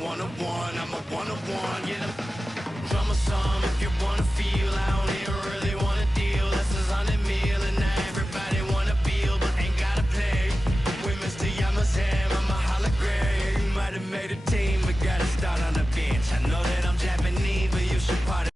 one-on-one, I'm a one-on-one. Yeah, drama some if you wanna feel. I don't even really wanna deal. Lessons on a meal, and now everybody wanna feel, but ain't gotta play. With Mr. Yamazam, I'm a hologram. You might have made a team, but gotta start on the bench. I know that I'm Japanese, but you should part of.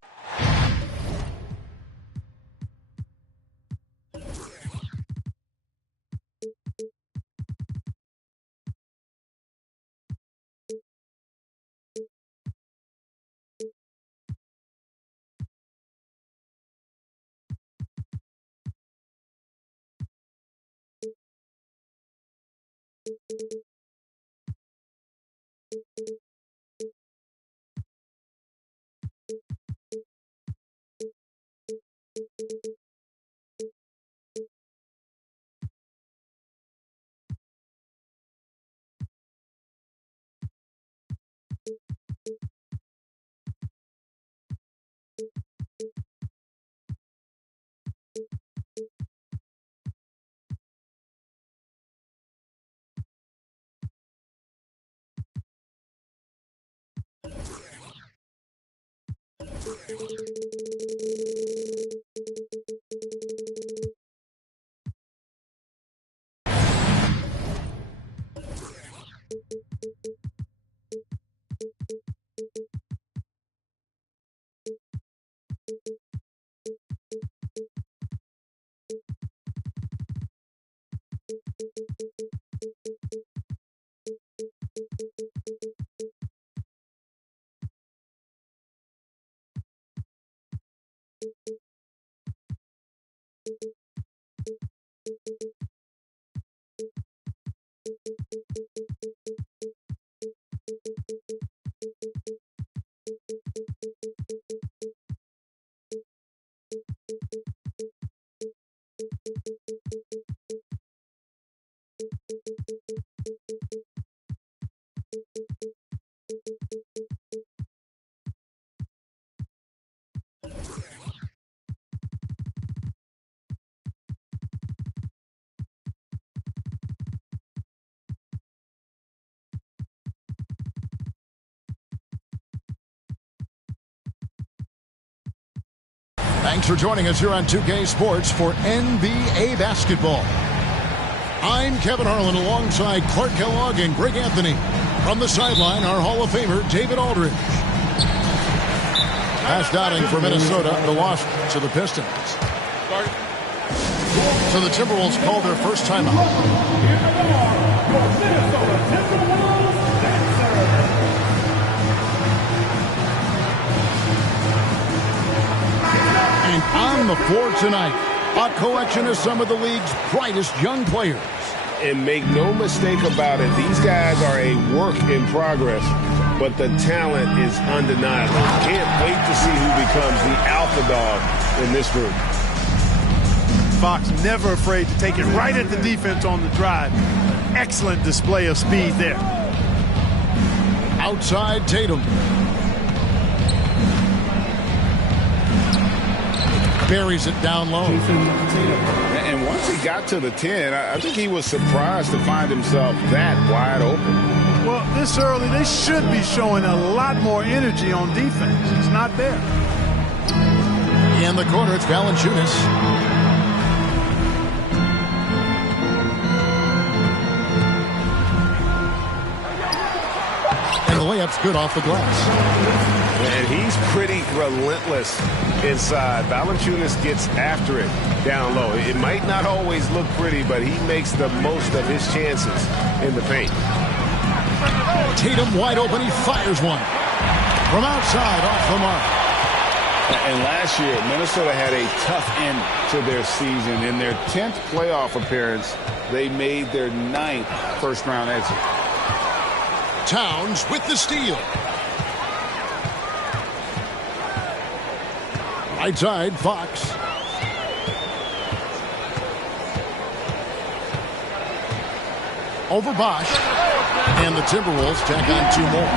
Thanks for joining us here on 2K Sports for NBA basketball. I'm Kevin Harlan alongside Clark Kellogg and Greg Anthony. From the sideline, our Hall of Famer, David Aldridge. Last outing for Minnesota, the loss to the Pistons. So the Timberwolves call their first timeout. And on the floor tonight, a collection of some of the league's brightest young players. And make no mistake about it, these guys are a work in progress, but the talent is undeniable. Can't wait to see who becomes the alpha dog in this group. Fox never afraid to take it right at the defense on the drive. Excellent display of speed there. Outside Tatum. Buries it down low. And once he got to the 10, I think he was surprised to find himself that wide open. Well, this early, they should be showing a lot more energy on defense. It's not there. In the corner, it's Valanciunas. And the layup's good off the glass. And he's pretty relentless inside. Valanciunas gets after it down low. It might not always look pretty, but he makes the most of his chances in the paint. Tatum wide open. He fires one from outside off the mark. And last year, Minnesota had a tough end to their season. In their 10th playoff appearance, they made their 9th first-round exit. Towns with the steal. Right side, Fox. Over Bosch. And the Timberwolves tack on two more.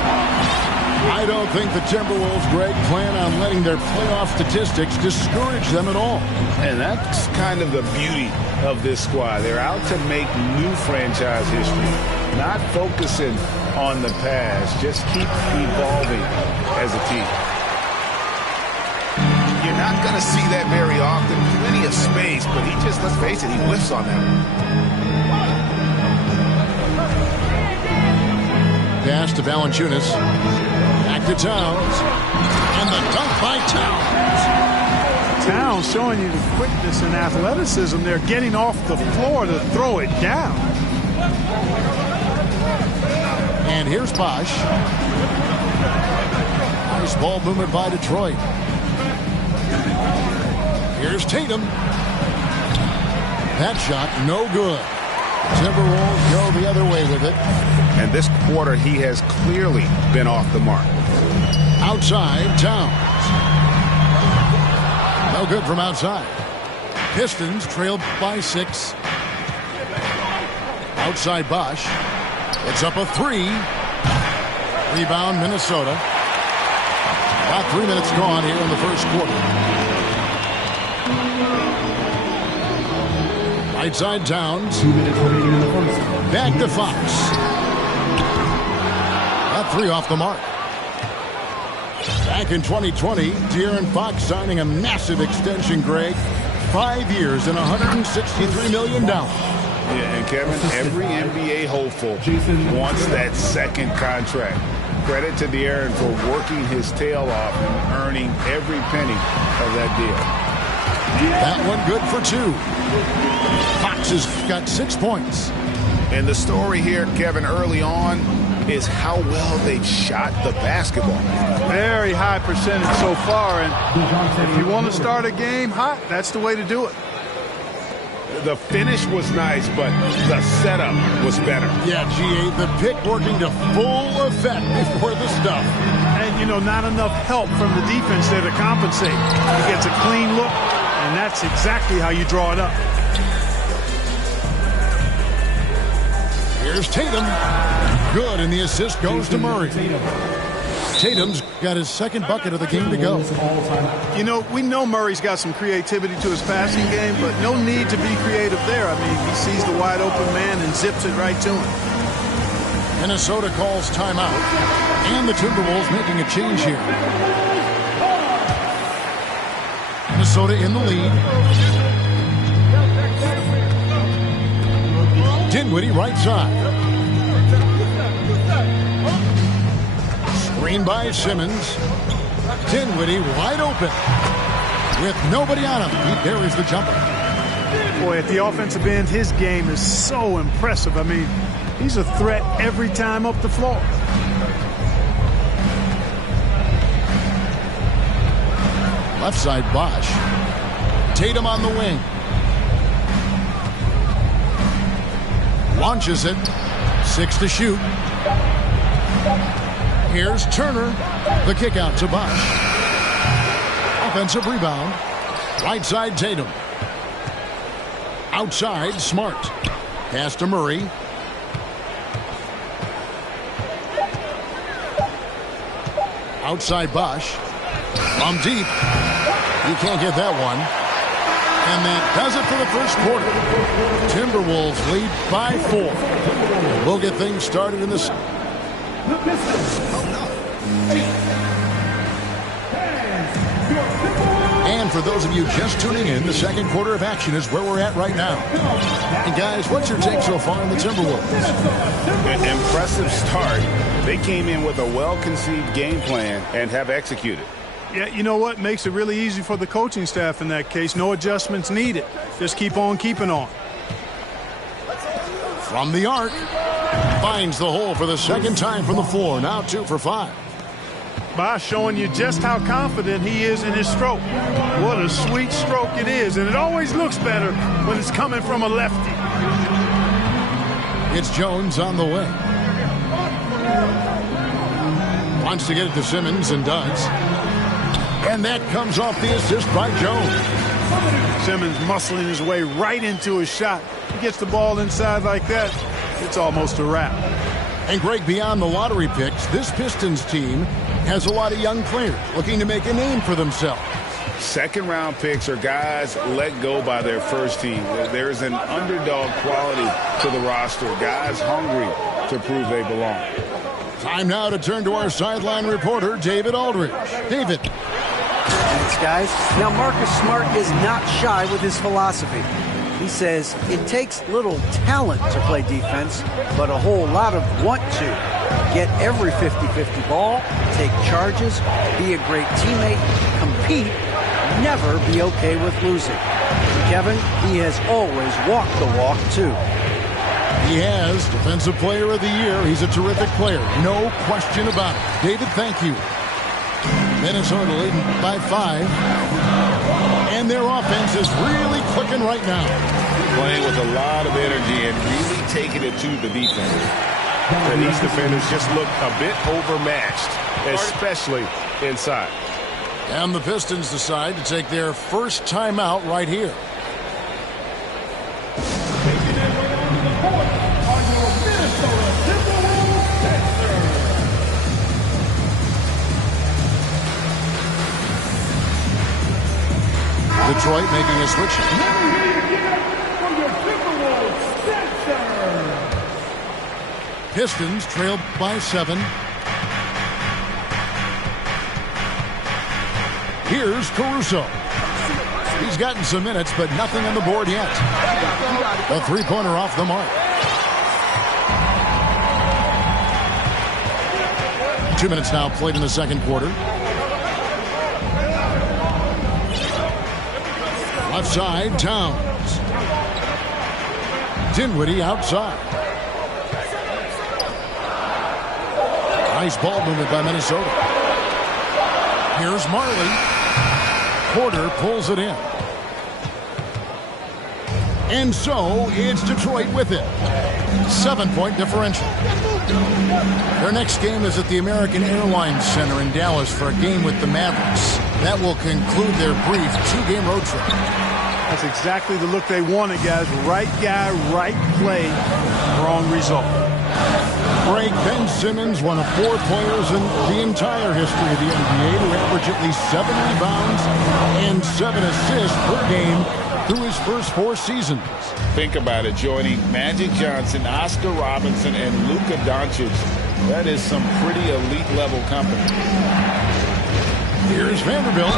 I don't think the Timberwolves, Greg, plan on letting their playoff statistics discourage them at all. And that's kind of the beauty of this squad. They're out to make new franchise history, not focusing on the pass. Just keep evolving as a team. You're not going to see that very often. Plenty of space, but he just, let's face it, he whiffs on that one. Pass to Valanciunas. Back to Towns. And the dunk by Towns. Towns showing you the quickness and athleticism. They're getting off the floor to throw it down. And here's Bosch. Nice ball movement by Detroit. Here's Tatum. That shot, no good. Timberwolves go the other way with it. And this quarter, he has clearly been off the mark. Outside, Towns. No good from outside. Pistons trailed by 6. Outside Bosch. It's up a 3. Rebound, Minnesota. About 3 minutes gone here in the first quarter. Right side Towns. 2 minutes remaining in the first. Back to Fox. That 3 off the mark. Back in 2020, De'Aaron Fox signing a massive extension, Greg. 5 years and $163 million. Yeah, and Kevin, every NBA hopeful wants that second contract. Credit to De'Aaron for working his tail off and earning every penny of that deal. That one good for 2. Fox has got 6 points. And the story here, Kevin, early on is how well they've shot the basketball. Very high percentage so far. And if you want to start a game hot, that's the way to do it. The finish was nice, but the setup was better. Yeah, GA, the pick working to full effect before the stuff. And, you know, not enough help from the defense there to compensate. He gets a clean look, and that's exactly how you draw it up. Here's Tatum. Good, and the assist goes to Murray. Tatum's got his second bucket of the game to go. You know, we know Murray's got some creativity to his passing game, but no need to be creative there. I mean, he sees the wide open man and zips it right to him. Minnesota calls timeout, and the Timberwolves making a change here. Minnesota in the lead. Dinwiddie right side. Screen by Simmons. Dinwiddie wide open. With nobody on him, he buries the jumper. Boy, at the offensive end, his game is so impressive. I mean, he's a threat every time up the floor. Left side, Bosch. Tatum on the wing. Launches it. 6 to shoot. Here's Turner. The kick out to Bosch. Offensive rebound. Right side, Tatum. Outside, Smart. Pass to Murray. Outside, Bosch. From deep. You can't get that one. And that does it for the first quarter. Timberwolves lead by 4. We'll get things started in the... And for those of you just tuning in, the second quarter of action is where we're at right now. And guys, what's your take so far on the Timberwolves? An impressive start. They came in with a well-conceived game plan and have executed. Yeah, you know what? Makes it really easy for the coaching staff in that case. No adjustments needed. Just keep on keeping on. From the arc. Finds the hole for the second time from the floor. Now 2 for 5. By showing you just how confident he is in his stroke. What a sweet stroke it is. And it always looks better when it's coming from a lefty. It's Jones on the way. Wants to get it to Simmons and does. And that comes off the assist by Jones. Simmons muscling his way right into his shot. He gets the ball inside like that, it's almost a wrap. And Greg, beyond the lottery picks, this Pistons team has a lot of young players looking to make a name for themselves. Second-round picks are guys let go by their first team. There's an underdog quality to the roster. Guys hungry to prove they belong. Time now to turn to our sideline reporter, David Aldridge. David. Thanks, guys. Now, Marcus Smart is not shy with his philosophy. He says it takes little talent to play defense, but a whole lot of want to. Get every 50-50 ball, take charges, be a great teammate, compete, never be okay with losing. Kevin, he has always walked the walk, too. He has Defensive Player of the Year. He's a terrific player. No question about it. David, thank you. Minnesota leading by 5. And their offense is really clicking right now. Playing with a lot of energy and really taking it to the defense. And these defenders just look a bit overmatched, especially inside. And the Pistons decide to take their first timeout right here. Detroit making a switch. Pistons trail by 7. Here's Caruso. He's gotten some minutes, but nothing on the board yet. A three-pointer off the mark. 2 minutes now played in the second quarter. Left side, Towns. Dinwiddie outside. Nice ball movement by Minnesota. Here's Marley. Porter pulls it in. And so it's Detroit with it. 7-point differential. Their next game is at the American Airlines Center in Dallas for a game with the Mavericks. That will conclude their brief 2-game road trip. That's exactly the look they wanted, guys. Right guy, right play, wrong result. Break. Ben Simmons, one of 4 players in the entire history of the NBA to average at least 7 rebounds and 7 assists per game through his first 4 seasons. Think about it, joining Magic Johnson, Oscar Robinson, and Luka Doncic. That is some pretty elite level company. Here's Vanderbilt.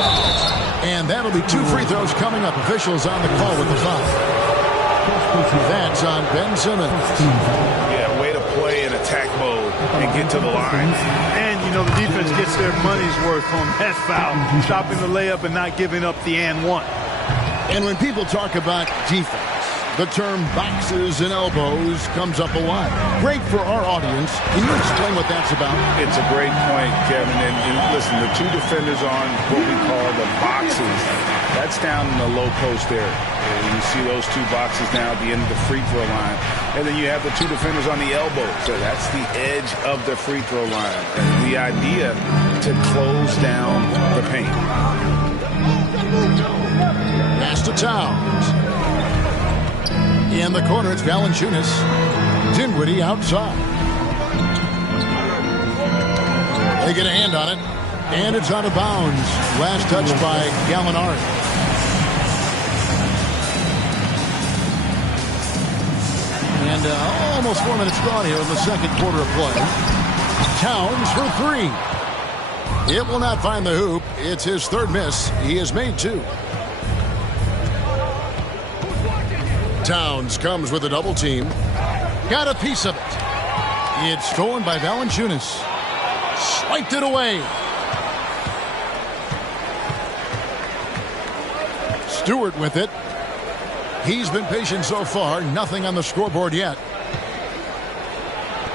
And that'll be 2 free throws coming up. Officials on the call with the foul. That's on Ben Simmons. Yeah, way to play in attack mode and get to the line. And, you know, the defense gets their money's worth on that foul. Stopping the layup and not giving up the and one. And when people talk about defense, the term boxes and elbows comes up a lot. Great for our audience. Can you explain what that's about? It's a great point, Kevin. And listen, the 2 defenders on what we call the boxes, that's down in the low post area. And you see those 2 boxes now at the end of the free throw line. And then you have the 2 defenders on the elbow. So that's the edge of the free throw line. And the idea to close down the paint. Pass to Towns. In the corner, it's Valanciunas. Dinwiddie outside. They get a hand on it, and it's out of bounds. Last touch by Gallinari. And almost 4 minutes gone here in the second quarter of play. Towns for 3. It will not find the hoop. It's his 3rd miss. He has made 2. Towns comes with a double team. Got a piece of it. It's stolen by Valanciunas. Swiped it away. Stewart with it. He's been patient so far. Nothing on the scoreboard yet.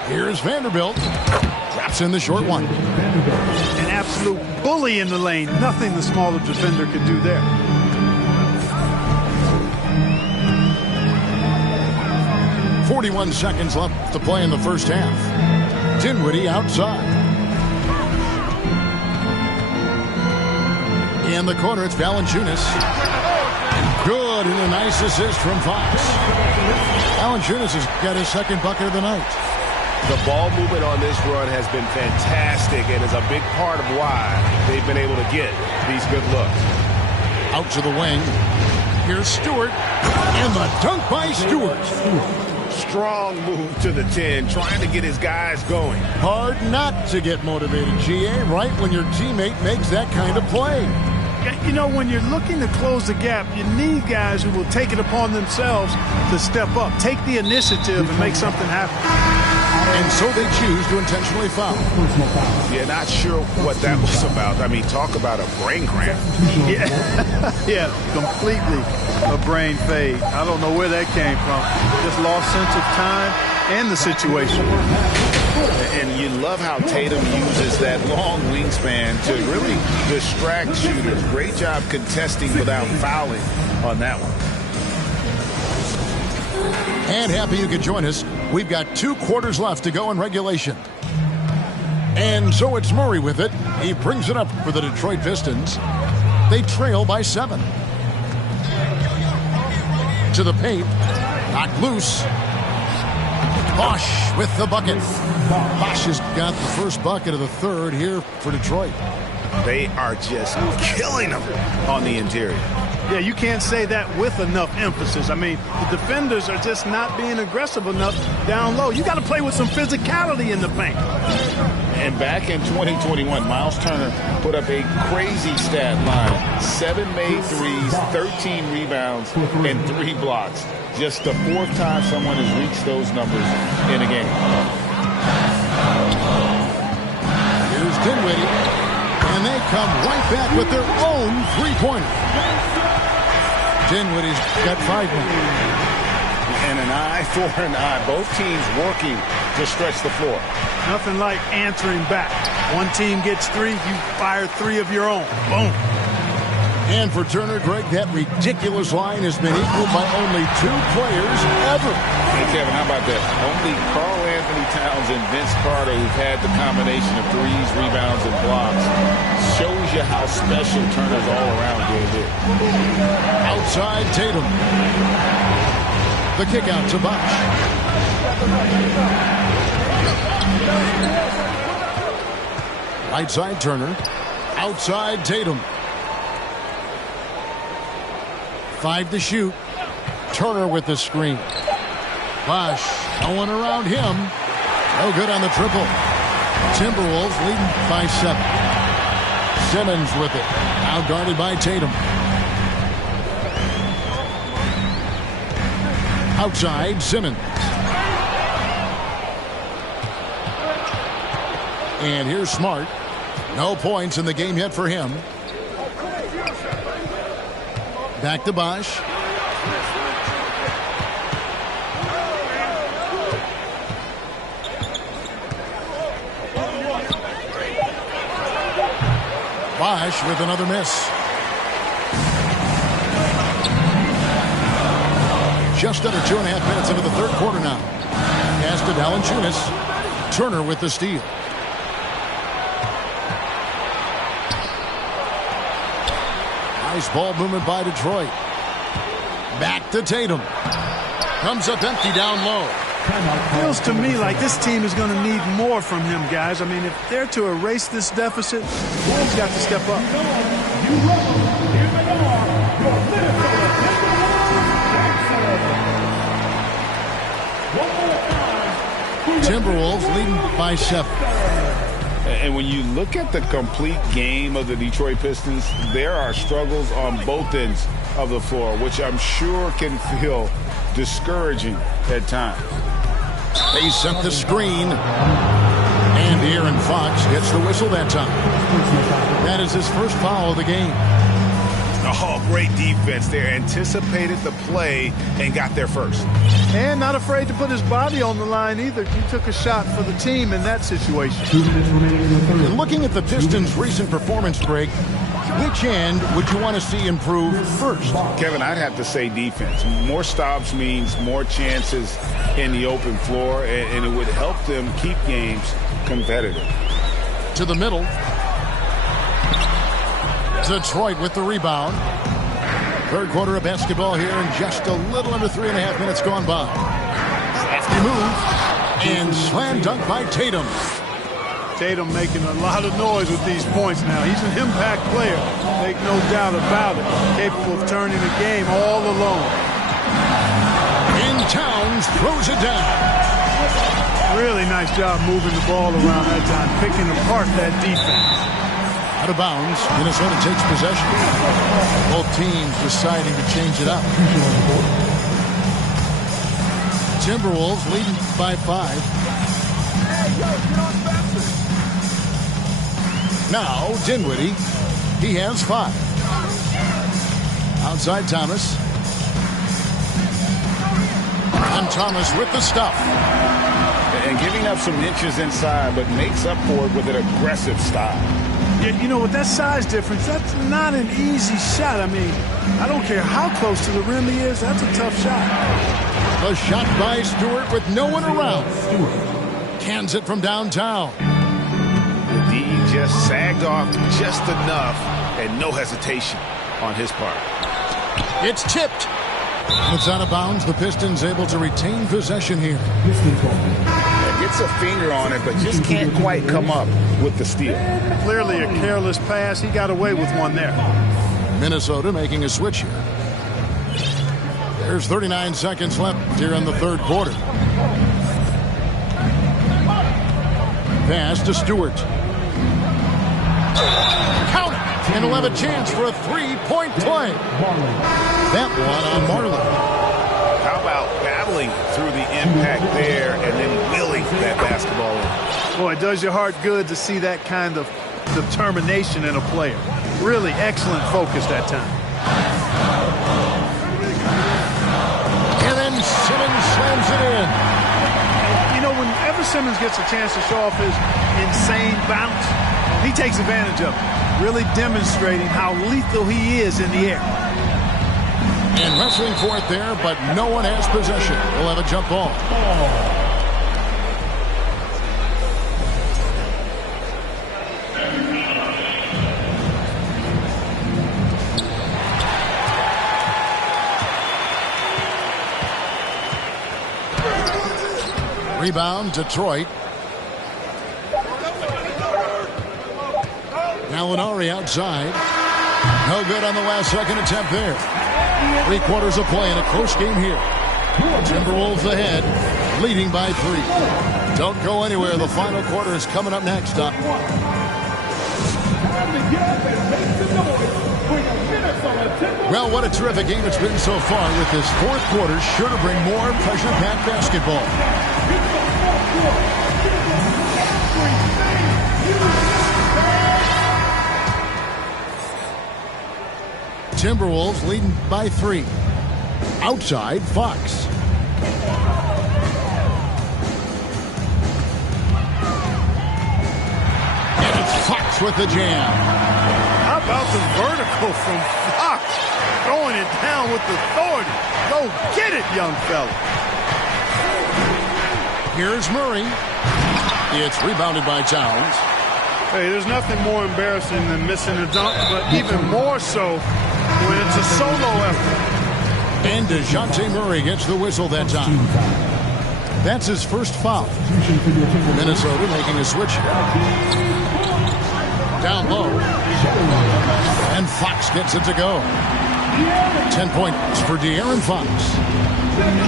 Here's Vanderbilt. Drops in the short one. An absolute bully in the lane. Nothing the smaller defender could do there. 41 seconds left to play in the first half. Dinwiddie outside. In the corner, it's Valanciunas. Good, and a nice assist from Fox. Valanciunas has got his 2nd bucket of the night. The ball movement on this run has been fantastic and is a big part of why they've been able to get these good looks. Out to the wing. Here's Stewart. And the dunk by Stewart. Strong move to the 10, trying to get his guys going. Hard not to get motivated, GA, right when your teammate makes that kind of play. You know, when you're looking to close the gap, you need guys who will take it upon themselves to step up, take the initiative and make something happen. And so they choose to intentionally foul. Yeah, not sure what that was about. I mean, talk about a brain cramp. Yeah, completely a brain fade. I don't know where that came from. Just lost sense of time and the situation. And you love how Tatum uses that long wingspan to really distract shooters. Great job contesting without fouling on that one. And happy you could join us. We've got 2 quarters left to go in regulation. And so it's Murray with it. He brings it up for the Detroit Pistons. They trail by 7. To the paint. Knocked loose. Bosch with the bucket. Bosch has got the first bucket of the third here for Detroit. They are just killing them on the interior. Yeah, you can't say that with enough emphasis. I mean, the defenders are just not being aggressive enough down low. You got to play with some physicality in the paint. And back in 2021, Miles Turner put up a crazy stat line. 7 made threes, 13 rebounds, and 3 blocks. Just the 4th time someone has reached those numbers in a game. Here's Dinwiddie. And they come right back with their own three-pointer. Dinwiddie's got 5 minutes. And an eye for an eye. Both teams working to stretch the floor. Nothing like answering back. One team gets 3, you fire 3 of your own. Boom. And for Turner, Greg, that ridiculous line has been equaled by only 2 players ever. Hey, Kevin, how about that? Only Karl Anthony Towns and Vince Carter, who've had the combination of threes, rebounds, and blocks. Shows you how special Turner's all-around game is. Outside Tatum. The kick out to Bosch. Right side Turner. Outside Tatum. 5 to shoot. Turner with the screen. Bosch, no one around him. No good on the triple. Timberwolves leading by 7. Simmons with it. Now guarded by Tatum. Outside Simmons. And here's Smart. No points in the game yet for him. Back to Bosch. Bosch with another miss. Just under 2.5 minutes into the third quarter now. Pass to Valanciunas. Turner with the steal. Nice ball movement by Detroit. Back to Tatum. Comes up empty down low. Feels to me like this team is going to need more from him, guys. I mean, if they're to erase this deficit, he's got to step up. Timberwolves leading by 7. And when you look at the complete game of the Detroit Pistons, there are struggles on both ends of the floor, which I'm sure can feel discouraging at times. They set the screen. And Aaron Fox gets the whistle that time. That is his first foul of the game. Oh, great defense there. Anticipated the play and got there first. And not afraid to put his body on the line either. He took a shot for the team in that situation. And looking at the Pistons' recent performance, Greg, which end would you want to see improve first? Kevin, I'd have to say defense. More stops means more chances in the open floor, and it would help them keep games competitive. To the middle. Detroit with the rebound. Third quarter of basketball here, and just a little under 3.5 minutes gone by. Crafty move, and slam dunk by Tatum. Tatum making a lot of noise with these points now. He's an impact player, make no doubt about it. Capable of turning the game all alone. In town Pistons throws it down. Really nice job moving the ball around that time, picking apart that defense. Out of bounds. Minnesota takes possession. Both teams deciding to change it up. Timberwolves leading by 5. Now Dinwiddie. He has 5. Outside Thomas. And Thomas with the stuff. And giving up some inches inside, but makes up for it with an aggressive style. Yeah, you know, with that size difference, that's not an easy shot. I mean, I don't care how close to the rim he is, that's a tough shot. A shot by Stewart with no one around. Cans it from downtown. The D just sagged off just enough, and no hesitation on his part. It's tipped. It's out of bounds. The Pistons able to retain possession here. Gets a finger on it, but just can't quite come up with the steal. Clearly a careless pass. He got away with one there. Minnesota making a switch here. There's 39 seconds left here in the third quarter. Pass to Stewart. Count it! And he'll have a chance for a three-point play. That one on Marley. How about battling through the impact there and then willing that basketball in? Boy, it does your heart good to see that kind of determination in a player. Really excellent focus that time. And then Simmons slams it in. You know, whenever Simmons gets a chance to show off his insane bounce, he takes advantage of it, really demonstrating how lethal he is in the air. And wrestling for it there, but no one has possession. We'll have a jump ball. Rebound, Detroit. Gallinari outside. No good on the last second attempt there. 3 quarters of play in a close game here. Timberwolves ahead, leading by 3. Don't go anywhere. The final quarter is coming up next. Well, what a terrific game it's been so far, with this fourth quarter sure to bring more pressure-packed basketball. Timberwolves leading by 3. Outside, Fox. And it's Fox with the jam. How about the vertical from Fox? Throwing it down with authority. Go get it, young fella. Here's Murray. It's rebounded by Towns. Hey, there's nothing more embarrassing than missing a dunk, but even more so when it's a solo effort. And DeJounte Murray gets the whistle that time. That's his first foul. Minnesota making a switch here. Down low. And Fox gets it to go. 10 points for De'Aaron Fox.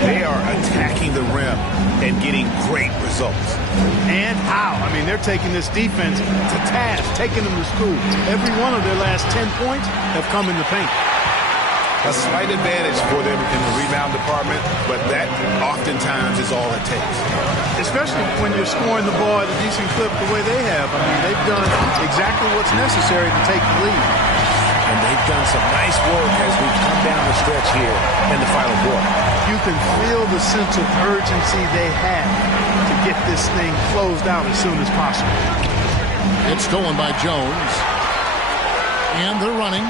They are attacking the rim and getting great results. And how? I mean, they're taking this defense to task, taking them to school. Every one of their last 10 points have come in the paint. A slight advantage for them in the rebound department, but that oftentimes is all it takes. Especially when you're scoring the ball at a decent clip the way they have. I mean, they've done exactly what's necessary to take the lead. And they've done some nice work as we've come down the stretch here in the final quarter. You can feel the sense of urgency they have to get this thing closed out as soon as possible. It's stolen by Jones. And they're running.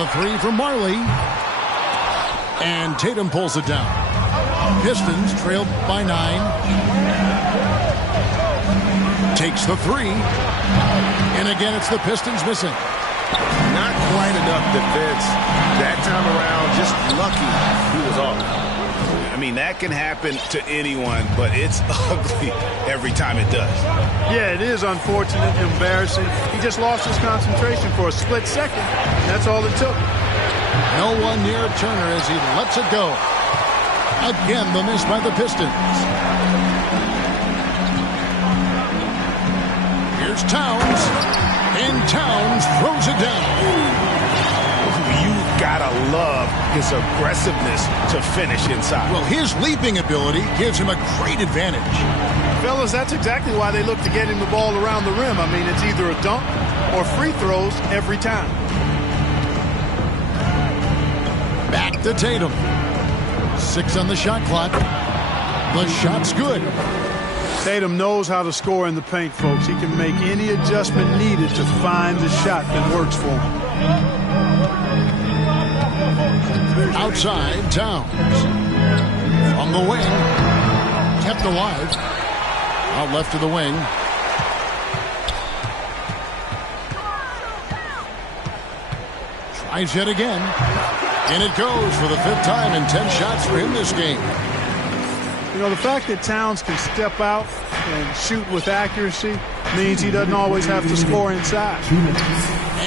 A 3 from Marley. And Tatum pulls it down. Pistons trailed by 9. Takes the 3. And again, it's the Pistons missing. Not quite enough defense that time around. Just lucky he was off. I mean, that can happen to anyone, but it's ugly every time it does. Yeah, it is unfortunate, embarrassing. He just lost his concentration for a split second. That's all it took. No one near Turner as he lets it go. Again, the miss by the Pistons. Here's Towns. And Towns throws it down. You've got to love his aggressiveness to finish inside. Well, his leaping ability gives him a great advantage. Fellas, that's exactly why they look to get him the ball around the rim. I mean, it's either a dunk or free throws every time. Back to Tatum. 6 on the shot clock. The shot's good. Tatum knows how to score in the paint, folks. He can make any adjustment needed to find the shot that works for him. Outside, Towns. On the wing. Kept alive. Out left to the wing. Tries yet again. And it goes for the 5th time in 10 shots for him this game. You know, the fact that Towns can step out and shoot with accuracy means he doesn't always have to score inside.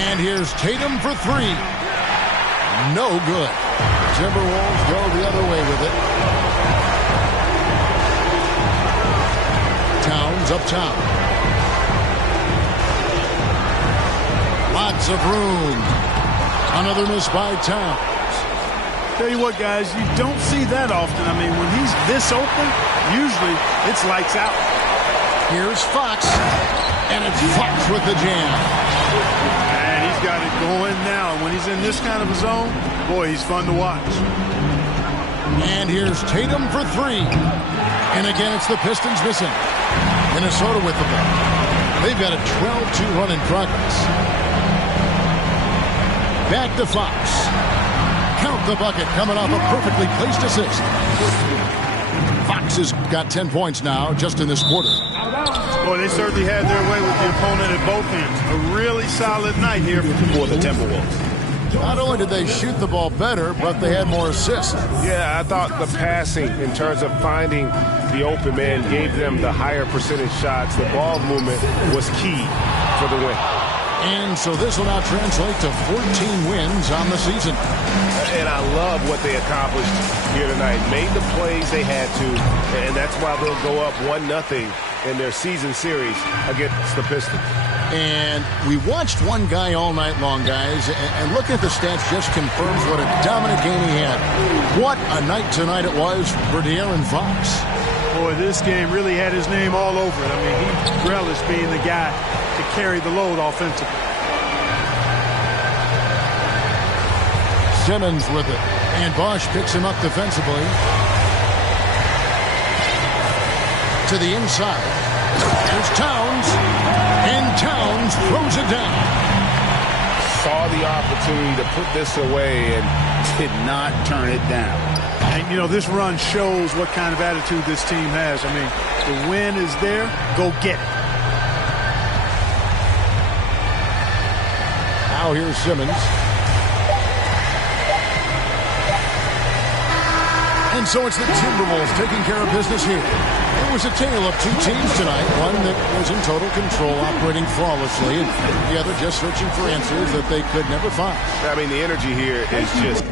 And here's Tatum for 3. No good. Timberwolves go the other way with it. Towns up top. Lots of room. Another miss by Towns. Tell you what, guys, you don't see that often. I mean, when he's this open, usually it's lights out. Here's Fox. And it's Fox with the jam. And he's got it going now. When he's in this kind of a zone, boy, he's fun to watch. And here's Tatum for 3. And again, it's the Pistons missing. Minnesota with the ball. They've got a 12-2 run in progress. Back to Fox. Count the bucket coming off a perfectly placed assist. Fox has got 10 points now just in this quarter. Boy, they certainly had their way with the opponent at both ends. A really solid night here for the Timberwolves. Not only did they shoot the ball better, but they had more assists. Yeah, I thought the passing in terms of finding the open man gave them the higher percentage shots. The ball movement was key for the win. And so this will now translate to 14 wins on the season. And I love what they accomplished here tonight. Made the plays they had to, and that's why they'll go up 1-0 in their season series against the Pistons. And we watched one guy all night long, guys, and looking at the stats just confirms what a dominant game he had. What a night tonight it was for De'Aaron Fox. Boy, this game really had his name all over it. I mean, he relished being the guy to carry the load offensively. Simmons with it, and Bosch picks him up defensively. To the inside. There's Towns, and Towns throws it down. Saw the opportunity to put this away and did not turn it down. And, you know, this run shows what kind of attitude this team has. I mean, the win is there. Go get it. Now here's Simmons. And so it's the Timberwolves taking care of business here. It was a tale of two teams tonight. One that was in total control, operating flawlessly, and the other just searching for answers that they could never find. I mean, the energy here is just